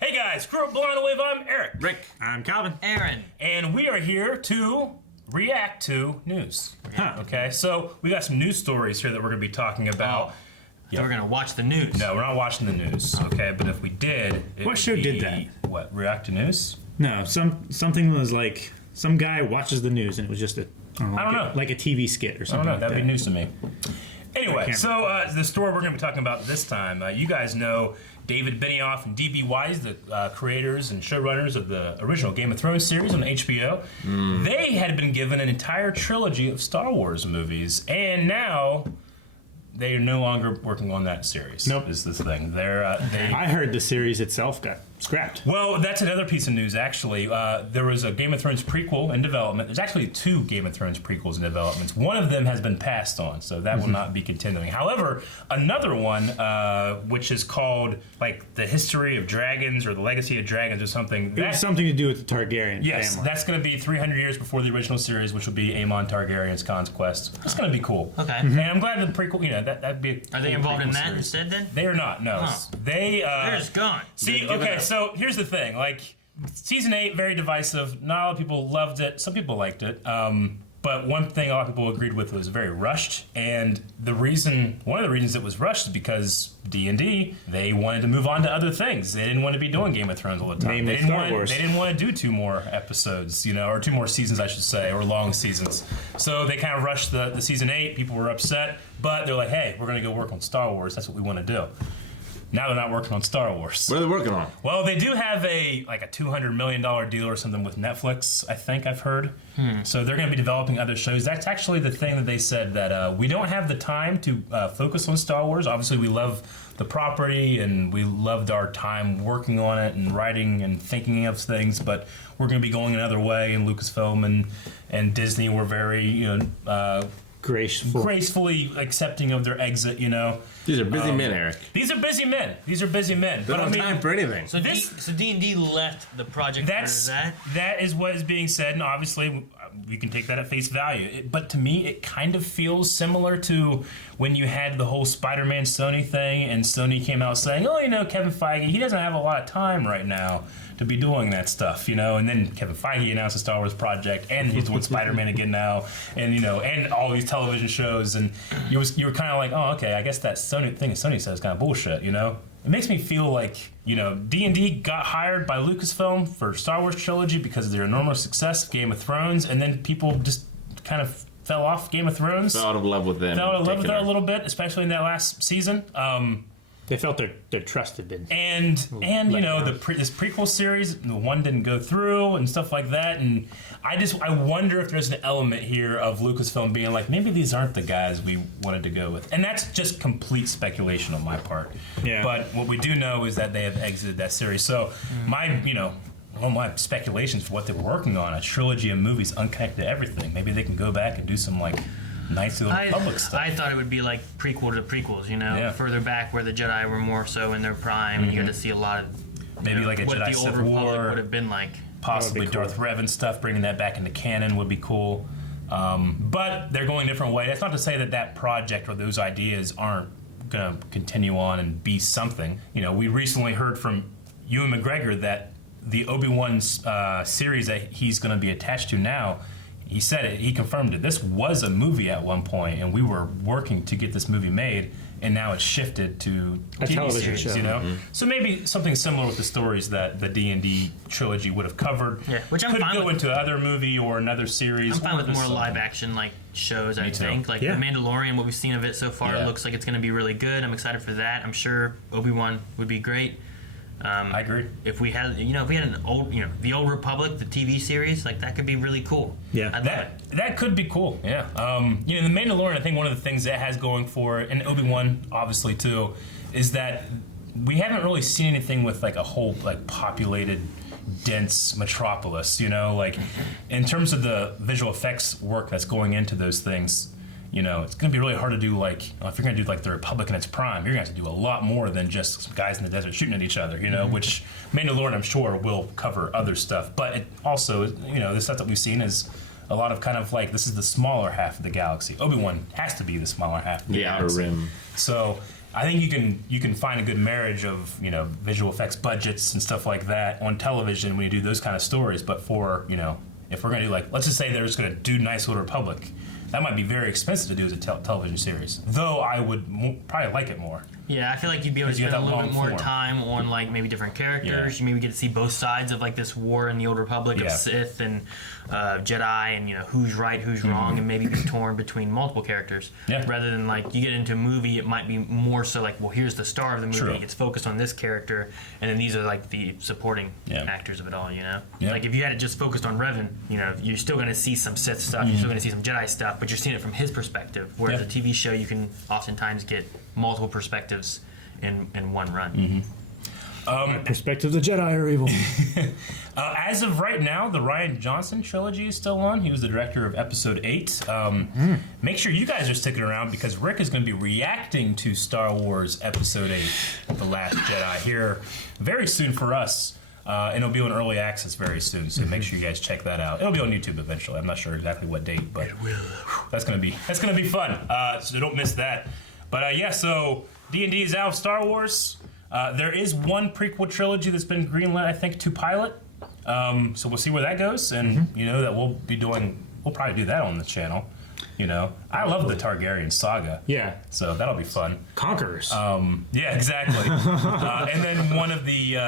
Hey guys, Crew of Blown Away, I'm Eric. Rick. I'm Calvin. Aaron. And we are here to react to news. Huh. Okay, so we got some news stories here that we're going to be talking about. So we're going to watch the news. No, we're not watching the news, okay? But if we did... What show did that? What, react to news? No, something was like some guy watches the news and it was just I don't know. like a TV skit or I something. don't know, like that'd be news to me. Anyway, can't- so the story we're going to be talking about this time, you guys know David Benioff and D.B. Weiss, the creators and showrunners of the original Game of Thrones series on HBO. They had been given an entire trilogy of Star Wars movies, and now they are no longer working on that series. Nope. Is this thing. They I heard the series itself got scrapped. Well, that's another piece of news, actually. There was a Game of Thrones prequel in development. There's actually 2 Game of Thrones prequels in development. One of them has been passed on, so that will not be continuing. However, another one, which is called, like, The History of Dragons or The Legacy of Dragons or something. It has something to do with the Targaryen Yes, family. that's going to be 300 years before the original series, which will be Aemon Targaryen's conquest. It's going to be cool. Okay. And I'm glad the prequel, that'd be a Are they cool involved in prequel that series. instead then? They are not, no. Huh. They, They're just gone. See, Give it okay, up. so here's the thing. Like, season 8, very divisive. Not a lot of people loved it. Some people liked it. But one thing a lot of people agreed with was very rushed. And one of the reasons it was rushed is because D&D, they wanted to move on to other things. They didn't want to be doing Game of Thrones all the time. Namely They didn't Star Wars. They didn't want to do 2 more episodes, or 2 more seasons, I should say, or long seasons. So they kind of rushed the season 8. People were upset. But they're like, hey, we're going to go work on Star Wars. That's what we want to do. Now they're not working on Star Wars. What are they working on? Well, they do have a $200 million deal or something with Netflix, I think I've heard. So they're going to be developing other shows. That's actually the thing that they said, that we don't have the time to focus on Star Wars. Obviously, we love the property and we loved our time working on it and writing and thinking of things, but we're going to be going another way. And Lucasfilm and Disney were very, gracefully accepting of their exit, These are busy men, Eric. These are busy men. They don't have time for anything. So D&D left the project for that? That is what is being said, and obviously we can take that at face value. But to me, it kind of feels similar to when you had the whole Spider-Man Sony thing, and Sony came out saying, Kevin Feige, he doesn't have a lot of time right now to be doing that stuff, and then Kevin Feige announced a Star Wars project, and he's doing Spider-Man again now, and and all these television shows, and you were kind of like, oh, okay, I guess that Sony thing Sony says is kind of bullshit, It makes me feel like, D&D got hired by Lucasfilm for Star Wars Trilogy because of their enormous success of Game of Thrones, and then people just kind of fell off Game of Thrones. Fell out of love with them. Fell out of love with that a little bit, especially in that last season. They felt their trust had been. And this prequel series, the one didn't go through and stuff like that. And I wonder if there's an element here of Lucasfilm being like, maybe these aren't the guys we wanted to go with. And that's just complete speculation on my part. Yeah. But what we do know is that they have exited that series. So all my speculations for what they were working on, a trilogy of movies unconnected to everything. Maybe they can go back and do some nice little public stuff. I thought it would be like prequel to prequels, Yeah. further back where the Jedi were more so in their prime, and you got to see a lot of Maybe like a what Jedi the Old Civil Republic War. would have been like. Possibly That would be Darth Revan stuff, bringing that back into canon would be cool. But they're going a different way. That's not to say that project or those ideas aren't going to continue on and be something. We recently heard from Ewan McGregor that the Obi-Wan series that he's going to be attached to now, he said it, he confirmed it. This was a movie at one point, and we were working to get this movie made, and now it's shifted to A TV television series, show. So maybe something similar with the stories that the D&D trilogy would have covered. Yeah, which I'm could fine go with. into another movie or another series. I'm fine with more something. live action shows. I too. think Yeah. The Mandalorian. What we've seen of it so far looks like it's going to be really good. I'm excited for that. I'm sure Obi-Wan would be great. I agree. If we had an old, the Old Republic, the TV series, that could be really cool. Yeah. I'd love it. That could be cool. Yeah. The Mandalorian. I think one of the things that has going for it, and Obi-Wan obviously too, is that we haven't really seen anything with a whole populated, dense metropolis. In terms of the visual effects work that's going into those things. It's going to be really hard to do, if you're going to do, the Republic in its prime, you're going to have to do a lot more than just some guys in the desert shooting at each other, which Mandalorian, I'm sure, will cover other stuff. But it also, the stuff that we've seen is a lot of this is the smaller half of the galaxy. Obi-Wan has to be the smaller half of the The outer galaxy. rim. So I think you can find a good marriage of visual effects budgets and stuff like that on television when you do those kind of stories. But for if we're gonna do let's just say they're just gonna do Knights of the Old Republic, that might be very expensive to do as a television series. Though I would probably like it more. Yeah, I feel like you'd be able to spend a little bit more time on maybe different characters. Yeah. You maybe get to see both sides of this war in the Old Republic of Sith and Jedi, and who's right, who's wrong, and maybe be torn between multiple characters. Yeah. Rather than you get into a movie, it might be more so well, here's the star of the movie. True. It's focused on this character, and then these are the supporting actors of it all. Yeah. If you had it just focused on Revan, you're still going to see some Sith stuff, you're still going to see some Jedi stuff, but you're seeing it from his perspective. Whereas a TV show, you can oftentimes get multiple perspectives in one run. Perspective, the Jedi are evil. As of right now, the Rian Johnson trilogy is still on. He was the director of Episode 8. Make sure you guys are sticking around because Rick is going to be reacting to Star Wars Episode 8, The Last Jedi, here very soon for us. And it'll be on early access very soon, so make sure you guys check that out. It'll be on YouTube eventually. I'm not sure exactly what date, but that's gonna be fun. So don't miss that. But so D&D is out of Star Wars. There is one prequel trilogy that's been greenlit, I think, to pilot. So we'll see where that goes, and that we'll probably do that on the channel. I love the Targaryen saga. Yeah. So that'll be fun. Conquerors. Yeah, exactly. And then one of the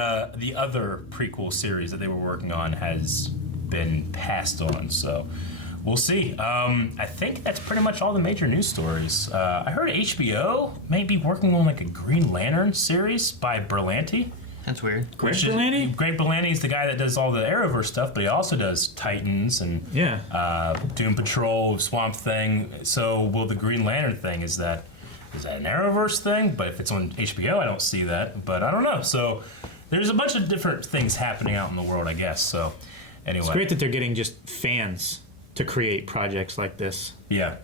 other prequel series that they were working on has been passed on. So we'll see. I think that's pretty much all the major news stories. I heard HBO may be working on a Green Lantern series by Berlanti. That's weird. Greg Berlanti? Greg Berlanti is the guy that does all the Arrowverse stuff, but he also does Titans and Doom Patrol, Swamp Thing. So will the Green Lantern thing, is that an Arrowverse thing? But if it's on HBO, I don't see that. But I don't know. So there's a bunch of different things happening out in the world, I guess. So anyway. It's great that they're getting just fans to create projects like this. Yeah.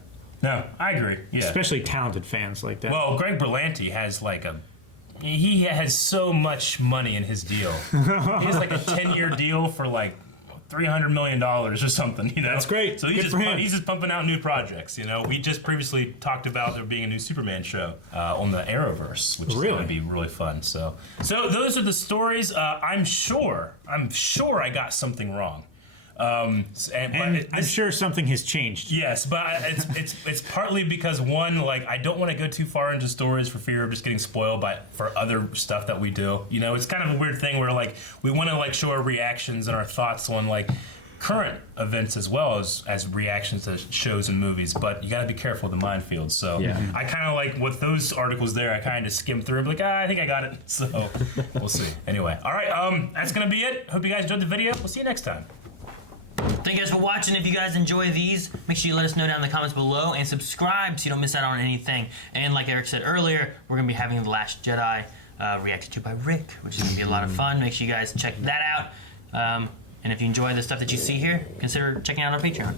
No, I agree. Yeah. Especially talented fans like that. Well, Greg Berlanti has he has so much money in his deal. He has a 10-year deal for $300 million or something. That's great. So he's just pumping out new projects. We just previously talked about there being a new Superman show on the Arrowverse, which is going to be really fun. So those are the stories. I'm sure I got something wrong. I'm sure something has changed. Yes, but it's partly because I don't want to go too far into stories for fear of just getting spoiled for other stuff that we do. It's kind of a weird thing where we want to show our reactions and our thoughts on current events as well as reactions to shows and movies, but you got to be careful of the minefield. So I kind of with those articles there, I kind of skim through and be I think I got it. So we'll see. Anyway, all right, that's gonna be it. Hope you guys enjoyed the video. We'll see you next time. Thank you guys for watching. If you guys enjoy these, make sure you let us know down in the comments below and subscribe so you don't miss out on anything. And like Eric said earlier, we're going to be having The Last Jedi reacted to by Rick, which is going to be a lot of fun. Make sure you guys check that out. And if you enjoy the stuff that you see here, consider checking out our Patreon.